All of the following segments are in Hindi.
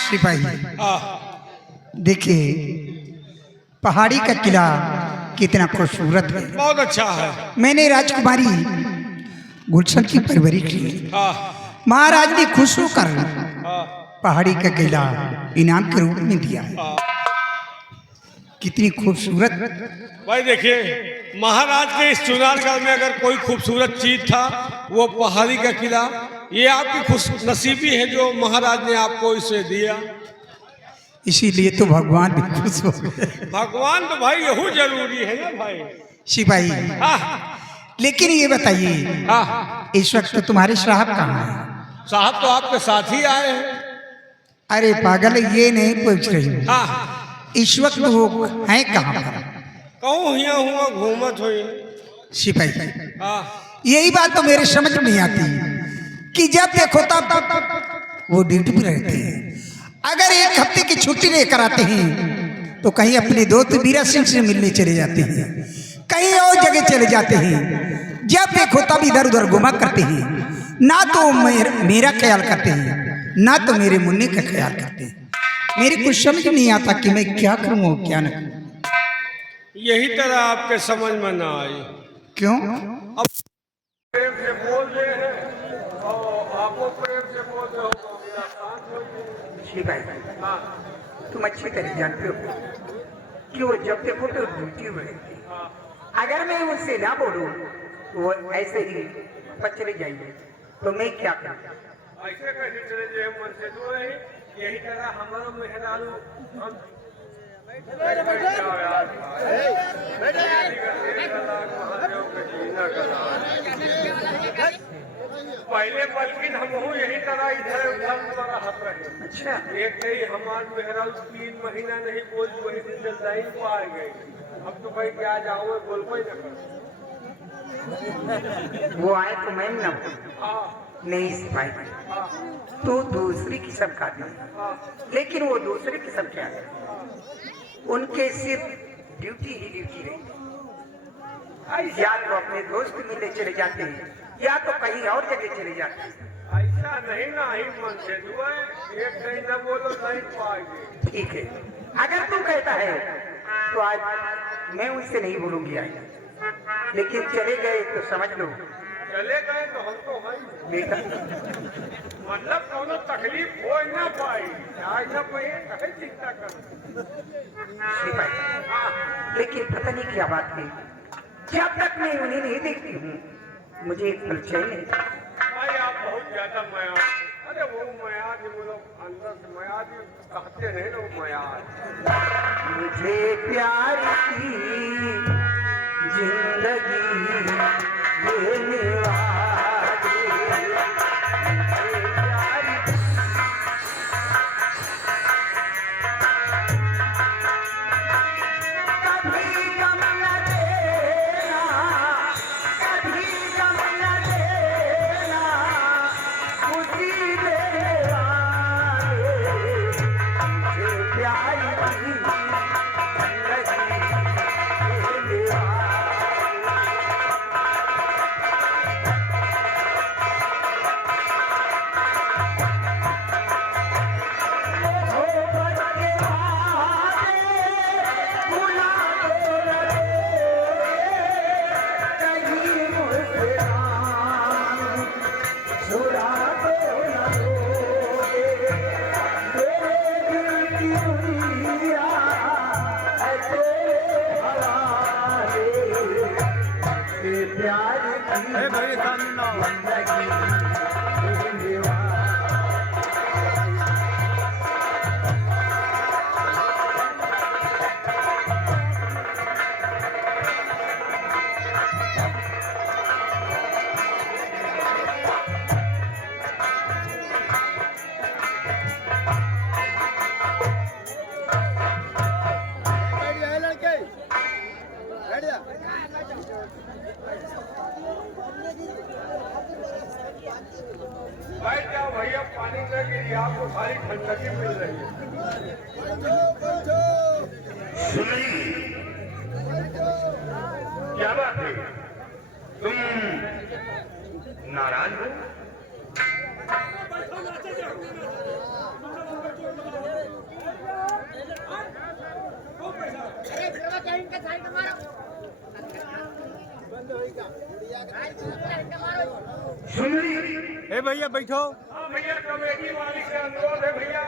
सिपाही देखिए, पहाड़ी का किला कितना खूबसूरत है, बहुत अच्छा है। मैंने राजकुमारी गुलशन की परवरिश की। महाराज ने खुश होकर पहाड़ी का किला इनाम के रूप में दिया है। कितनी खूबसूरत। भाई देखिए, महाराज के इस चुनारगढ़ में अगर कोई खूबसूरत चीज था वो पहाड़ी का किला। ये आपकी खुश नसीबी है जो महाराज ने आपको इसे दिया। इसीलिए तो भगवान भी खुश हो गए। भगवान तो भाई यही जरूरी है ना भाई। सिपाही लेकिन ये बताइए, इस वक्त तो तुम्हारे साहब कहाँ हैं? साहब तो आपके साथ ही आए हैं। अरे पागल, ये नहीं पूछ रही हूँ, इस वक्त वो हैं कहाँ पर? कहूँ हिया हुआ घूमत हुई। सिपाही यही बात तो मेरे समझ में नहीं आती कि जब देखो तब वो ड्यूटी पर रहते हैं। अगर एक हफ्ते की छुट्टी लेकर आते हैं तो कहीं अपने दोस्त वीरा सिंह से मिलने चले जाते हैं, कहीं और जगह चले जाते हैं। जब देखो तब इधर उधर घुमा करते हैं। ना तो मेरा ख्याल करते हैं, ना तो मेरे मुन्ने का ख्याल करते हैं। मेरे कुछ समझ नहीं आता कि मैं क्या करूं और क्या न करूं। यही तरह आपके समझ में ना आई। क्यों? अब प्रेम से बोल रहे हैं और आपको प्रेम से बोल रहे हो तो मेरा शांत हो। तुम अच्छी तरह जानते हो कि वो जब देखो तो ड्यूटी में रहती। अगर मैं उनसे ना बोलूं वो ऐसे ही पर चले जाएंगे तो मैं क्या करूं? ऐसे कैसे चले जाए मन से दूर है। यही तरह हमारा मेहरारू पहले बल्कि हम यही तरह इधर उधर हंस रहे। अच्छा, एक नहीं हमारे मेहरारू 3 महीना नहीं बोल वही दिन जल्दाई को आ गए। अब तो भाई क्या जाओ बोल कोई ना कर। वो आए तो मैं ना नहीं सिपाही, तो दूसरी किस्म का आदमी, लेकिन वो दूसरी किस्म के आदमी, उनके सिर्फ ड्यूटी ही ड्यूटी रही। या तो अपने दोस्त मिलने चले जाते हैं या तो कहीं और जगह चले जाते हैं। ऐसा नहीं ना ही मन से दुआ एक नहीं ना बोलो नहीं पाएंगे। ठीक है, अगर तू कहता है तो आज मैं उनसे नहीं बोलूंगी आज, लेकिन चले गए तो समझ लो चले गए तो हम तो है बेटा। मतलब दोनों तकलीफ हो ना पाई आज ना पाए कहे चिंता कर। लेकिन पता नहीं क्या बात है, जब तक मैं उन्हें नहीं देखती हूँ मुझे एक पल चैन नहीं। भाई आप बहुत ज्यादा मया। अरे वो मयाद वो लोग अंदर से मयाद कहते हैं ना वो मयाद। मुझे प्यार की जिंदगी देने वाले, मुझे प्यार कभी गम न देना, कभी गम न देना, खुशी देने वाले, मुझे प्यार की जिंदगी देने वाले। बैठ जाओ भैया, पानी न गिरी आपको सारी ठंडकी मिल रही है। क्या बात है, तुम नाराज हो? ए भैया बैठो। हाँ भैया, कमेटी मालिक से अनुरोध है भैया,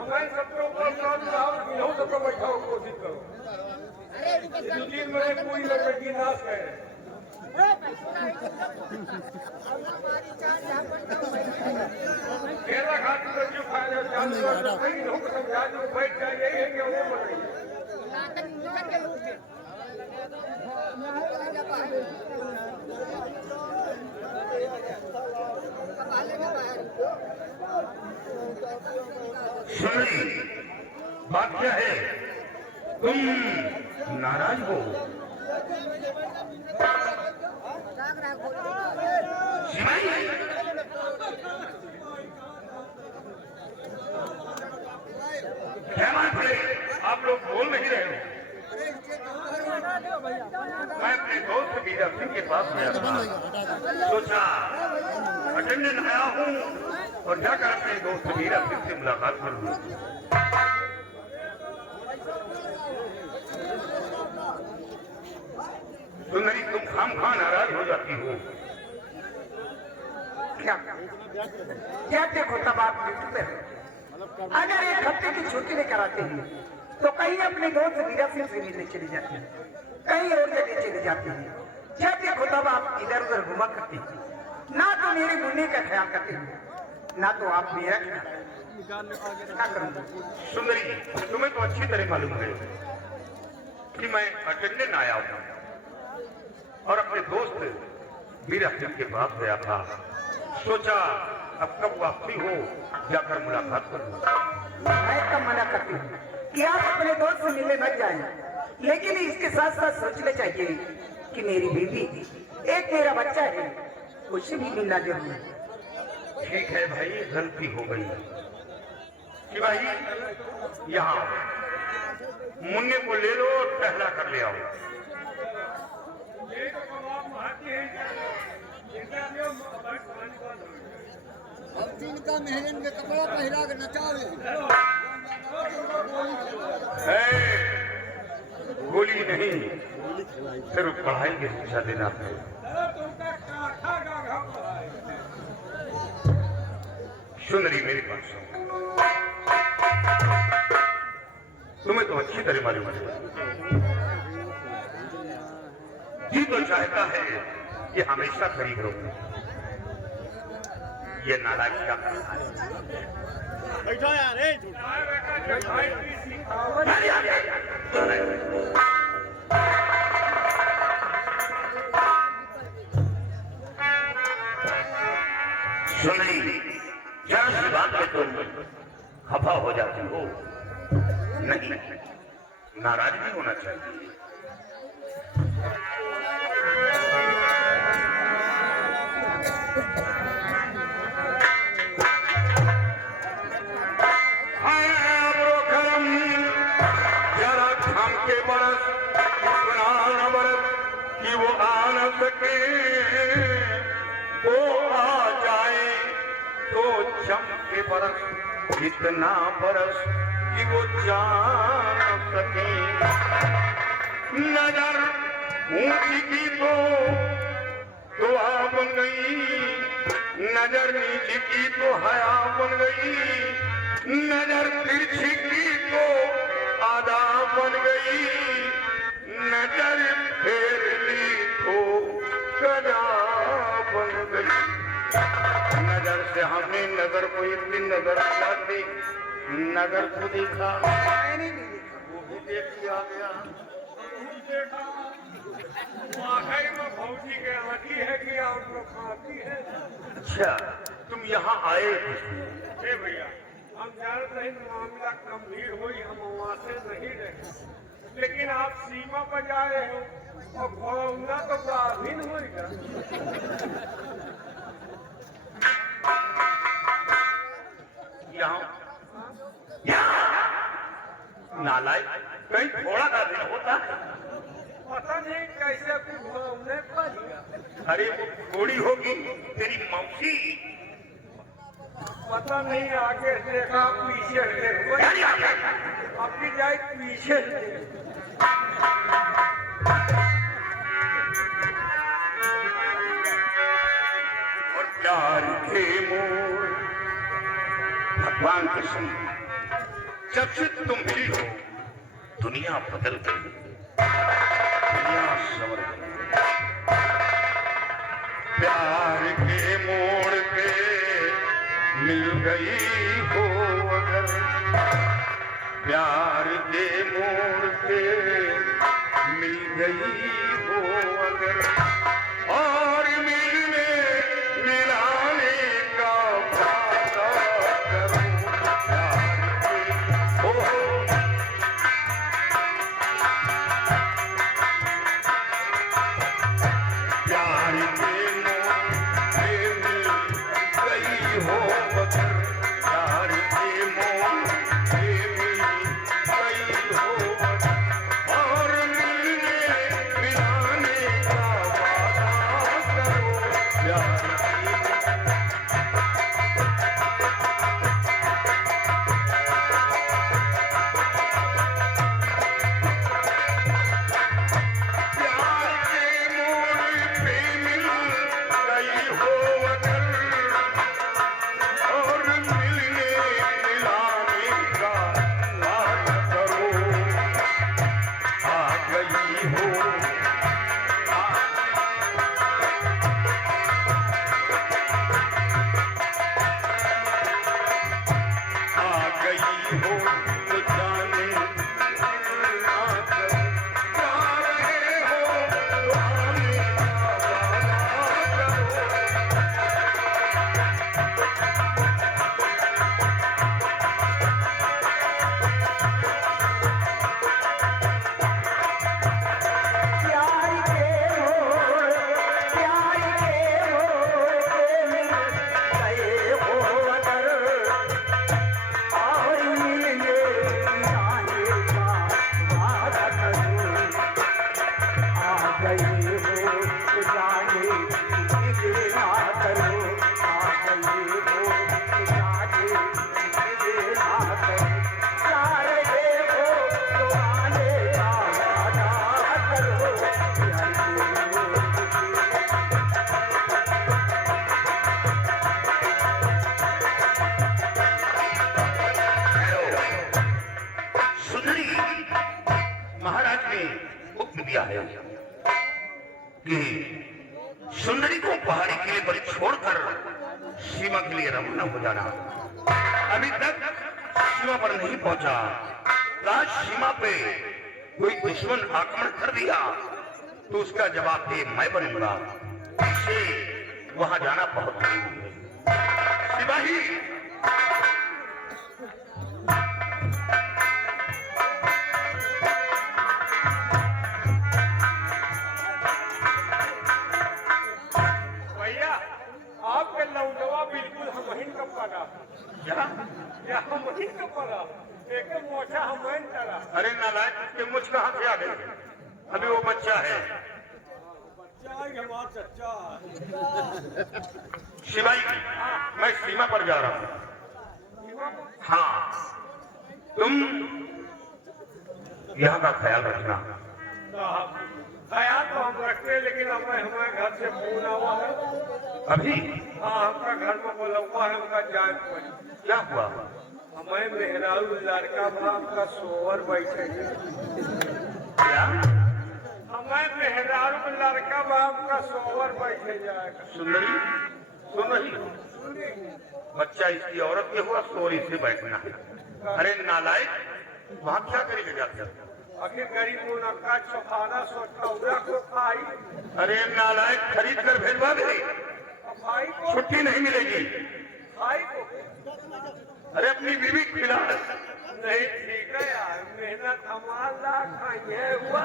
हमारे सबके ऊपर सबको बैठाओ, कोशिश करो। 2-3 बजे पूरी कमेटी नाश है। केला खाती तो क्यों खाया समझा दो, बैठ जाए, यही है कि वो बताइए। सुनिए, बात क्या है? तुम नाराज हो? क्या बात है? आप लोग बोल नहीं रहे हो? मैं अपने दोस्त वीर सिंह के पास गया था, सोचा अटेंडेंट आया हूँ और जाकर अपने दोस्त वीर सिंह से मुलाकात कर लूं। सुंदरी, तुम खामखा नाराज हो जाती हो। क्या देखो तब आप ड्यूटी पे अगर एक हफ्ते की छुट्टी लेकर आते हैं तो कहीं अपने दोस्त वीरा सिंह से मिलने चले जाते हैं, कहीं और जगह चले जाते हैं। जब देखो तब आप इधर उधर घुमा करते हैं, ना तो मेरे मुन्ने का ख्याल करते हैं, ना तो आप मेरा क्या करूँगा। सुंदरी, तुम्हें तो अच्छी तरह मालूम है कि मैं अटेंडेंट आया हूँ और अपने दोस्त वीरा सिंह के पास गया था, सोचा अब कब वापसी हो जाकर मुलाकात कर लूं। मैं कब मना करती हूँ कि आप अपने दोस्त से मिलने मत जाएं, लेकिन इसके साथ साथ सोचना चाहिए कि मेरी बीवी, एक मेरा बच्चा है, उससे भी मिलना जरूरी है। ठीक है भाई, गलती हो गई। कि भाई यहाँ मुन्ने को ले लो और टहला कर ले आओ। ये तो कबाब महाती है, अब जिनका मेहरन के कपड़ा पहरा के नचावे। गोली नहीं, सिर्फ पढ़ाई की शिक्षा देना है। सुंदरी, मेरी बात सुनो, तुम्हें तो अच्छी तरह मालूम है जी तो चाहता है कि हमेशा खरीद रहो। ये नाराज का बैठो यार, ए सुनी, जरा सी बात पे तुम खफा हो जाती हो। नहीं, नाराज नहीं होना चाहिए। जरा थम के बरस, इतना न बरस कि वो आ न सके, वो आ जाए तो जम के बरस, इतना बरस कि वो जा न सके। नजर ऊंची की तो दुआ बन गई, नजर नीची की तो हया बन गई, नजर तिरछी की तो आदा बन गई, नजर फेर ली तो गदा बन गई। नजर से हमने नगर को इतनी नजर दी, नगर को देखा, वो भी देख लिया गया। आखिर में भौजी के आती है कि आपको खाती है। अच्छा, तुम यहाँ आए ए भैया, हम जानते हैं मामला गंभीर हुई, हम वहाँ से नहीं रहे, लेकिन आप सीमा पर जा रहे हो और घोड़ौना तो बाधिन होगा। नालायक, कहीं थोड़ा का दिन होता है। पता नहीं कैसे घोड़ौने पर गया। अरे वो थोड़ी होगी तेरी मौसी। पता नहीं आगे देखा पीछे देखो, अपनी जाए पीछे और प्यार के मोड़ भगवान कृष्ण जब से तुम मिली हो दुनिया बदल गई, दुनिया संवर गई। प्यार के मोड़ पे मिल गई हो अगर, प्यार के मोड़ पे मिल गई हो अगर, और मिलने मिलाने का वादा करो। प्यार के प्यार के मोड़ पे मिल गई हो अगर, प्यार के मोड़ पे मिल गई हो अगर, और मिलने मिलाने का वादा करो। प्यार दिया है कि सुंदरी को पहाड़ी किले पर छोड़कर सीमा के लिए रवाना हो जाना। अभी तक सीमा पर नहीं पहुंचा, आज सीमा पे कोई दुश्मन आक्रमण कर दिया तो उसका जवाब दे मैं बनूंगा। इसे वहां जाना बहुत जरूरी है। सिपाही आपके लौटवा बिल्कुल हमहिन का पड़ा या हमहिन का पड़ा एक मोछा हमहिन चला। अरे नालायक, उसके मुझ कहां से आ गए? अभी वो बच्चा है। बच्चा है हमारा चच्चा। शिवाई, मैं सीमा पर जा रहा हूँ। हाँ, तुम यहाँ का ख्याल रखना। ख्याल तो हम रखते हैं, लेकिन अब हमारे घर से फोन हुआ है अभी? हाँ, हमका घर में बोला हुआ है, हमका जाए पड़ी। क्या हुआ? हमें मेहरारू लड़का बाप का सोवर बैठे क्या? हमें मेहरारू लड़का बाप का सोवर बैठे जाएगा। सुंदरी सुन रही हो? बच्चा इसकी औरत के हुआ, सोरी से बैठना है। अरे नालायक, वहाँ क्या करेंगे जाकर? आखिर गरीब मुनक्का छुपाना सोचता उड़ा को खाई। अरे नालायक, खरीद कर भेजवा दे, भाई को छुट्टी नहीं मिलेगी। भाई को अरे अपनी बीवी को खिला। नहीं, ठीक है यार, मेहनत हमारा खाइए हुआ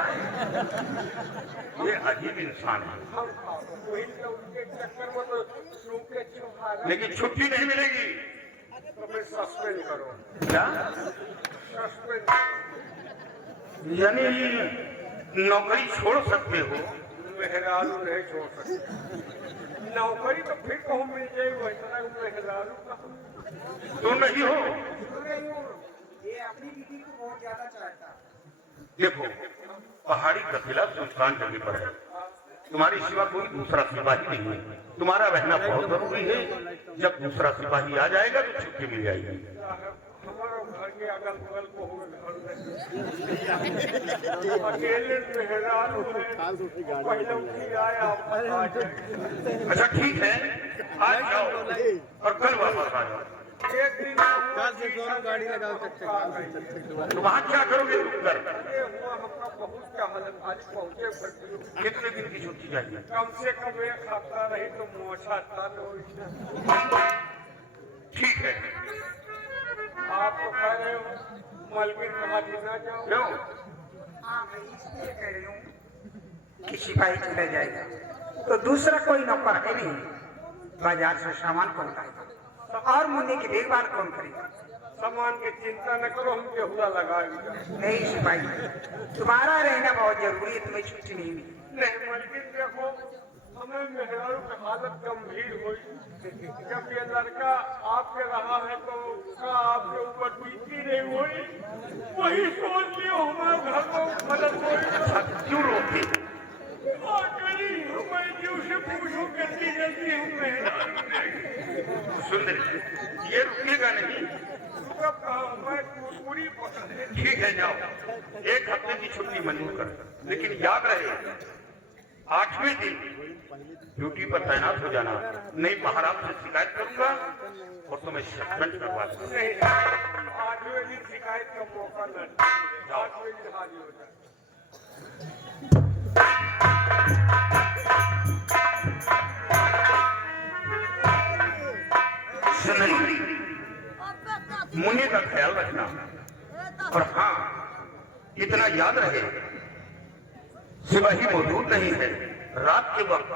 ये अजीब इंसान है। हम खाओ वही तो उनके चक्कर में तो सूखे छुपाना। लेकिन छुट्टी नहीं मिलेगी। तो फिर सस्पेंड करो। क्या? सस्पेंड यानी नौकरी छोड़ सकते हो? मेहरारू नहीं छोड़ सकते। नौकरी तो फिर कहूँ मिल जाए, वही तरह मेहरारू का तो नहीं हो। ये अपनी बीवी को बहुत ज्यादा चाहता है। देखो, पहाड़ी का किला सुनसान जगह पर है, तुम्हारी सिवा कोई दूसरा सिपाही नहीं है। तुम्हारा रहना बहुत जरूरी है। जब दूसरा सिपाही आ जाएगा तो छुट्टी मिल जाएगी। हमारे घर के अगल बगल को घर में अकेले मेहरान पहले उठी आया। अच्छा ठीक है, आज जाओ और कल वापस आ जाओ। एक दिन गाड़ी लगा सकते तो वहाँ क्या करोगे रुककर? हुआ हमका बहुत क्या हालत आज पहुंचे भर कितने दिन की छुट्टी चाहिए? कम से कम एक हफ्ता रही तो मोछा था। ठीक है। आप तो कह रहे हो मलकिन कहा ना जाओ। क्यों? हाँ मैं इसलिए कह रही हूँ कि सिपाही चला जाएगा तो दूसरा कोई नौकर है नहीं, बाजार से सामान कौन लाएगा और मुन्ने की देखभाल कौन करेगा? सामान की चिंता न करो, हम बेहुदा लगाएंगे। नहीं सिपाही, तुम्हारा रहना बहुत जरूरी है, तुम्हें छुट्टी नहीं मिली। नहीं मलकिन देखो, हमें मेहरारू की हालत गंभीर हुई। जब ये लड़का आपके रहा है तो उसका आपके ऊपर बीती नहीं हुई, वही सोच लियो हमारे घर को मदद हुई। क्यों रोकते? मैं जीव से पूछूं कितनी जल्दी हूँ मेहरारू। सुंदर, ये रुकेगा नहीं। मैं पूरी ठीक है, जाओ, एक हफ्ते की छुट्टी मंजूर कर, लेकिन याद रहे 8वें दिन ड्यूटी पर तैनात हो जाना, नहीं महाराज से शिकायत करूंगा और तुम्हें सस्पेंड करवा दूंगा। नहीं, आठवें दिन शिकायत का मौका न, 8वें दिन हाजिर हो जाए। मुन्ने का ख्याल रखना, और हाँ इतना याद रहे सिपाही मौजूद नहीं है, रात के वक्त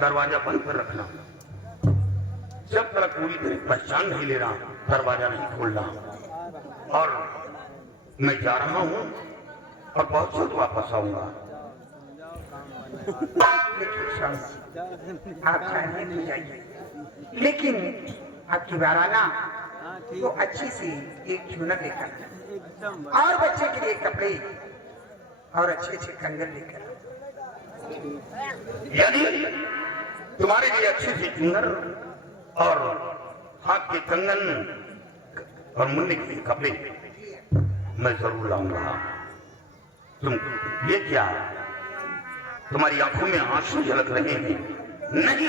दरवाजा बंद कर रखना। जब तक पूरी तरह पहचान नहीं ले रहा दरवाजा नहीं खोलना। और मैं जा रहा हूँ और बहुत जल्द वापस आऊंगा। आप जाइए तो जाइए, लेकिन आपकी बार आना तो अच्छी सी एक चूनर लेकर और बच्चे के लिए कपड़े और अच्छे अच्छे कंगन लेकर। यदि तुम्हारे लिए अच्छी सी चुनर और हाथ के कंगन और मुन्ने के लिए कपड़े मैं जरूर लाऊंगा। तुम ये क्या, तुम्हारी आंखों में आंसू झलक रहे हैं? नहीं,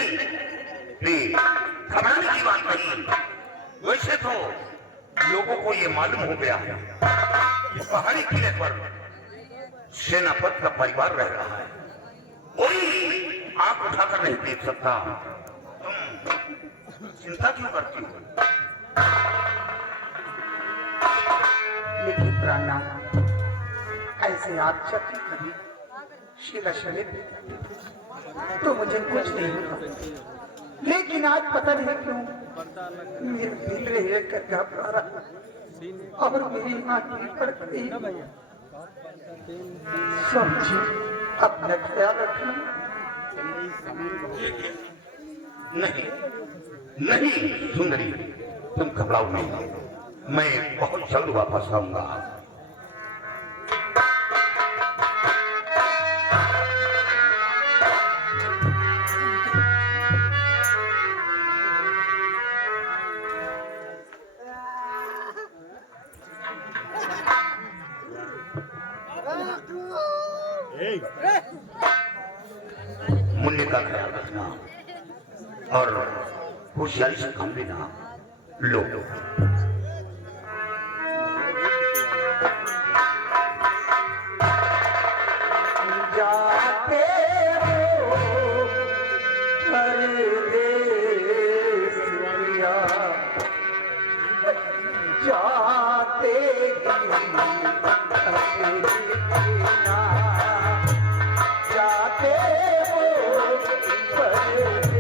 घबराने की बात नहीं। वैसे तो लोगों को ये मालूम हो गया है कि पहाड़ी किले पर सेनापति का परिवार रह रहा है, कोई आंख उठाकर नहीं देख सकता। तुम चिंता क्यों करती हो? लेकिन प्राणनाथ, ऐसे आप जब भी कभी शिला शरीर तो मुझे कुछ नहीं होता, लेकिन आज पता नहीं क्यों मेरे दिल रहे कर घबरा रहा और मेरी आंखें पड़ गई। समझी, अपना ख्याल रखना। नहीं नहीं सुंदरी, तुम घबराओ नहीं, मैं बहुत जल्द वापस आऊंगा। मुन्ने का ख्याल रखना और होशियारी से काम लेना। लो जाते हो परदेस दुनिया, जाते जाते हो परदेस।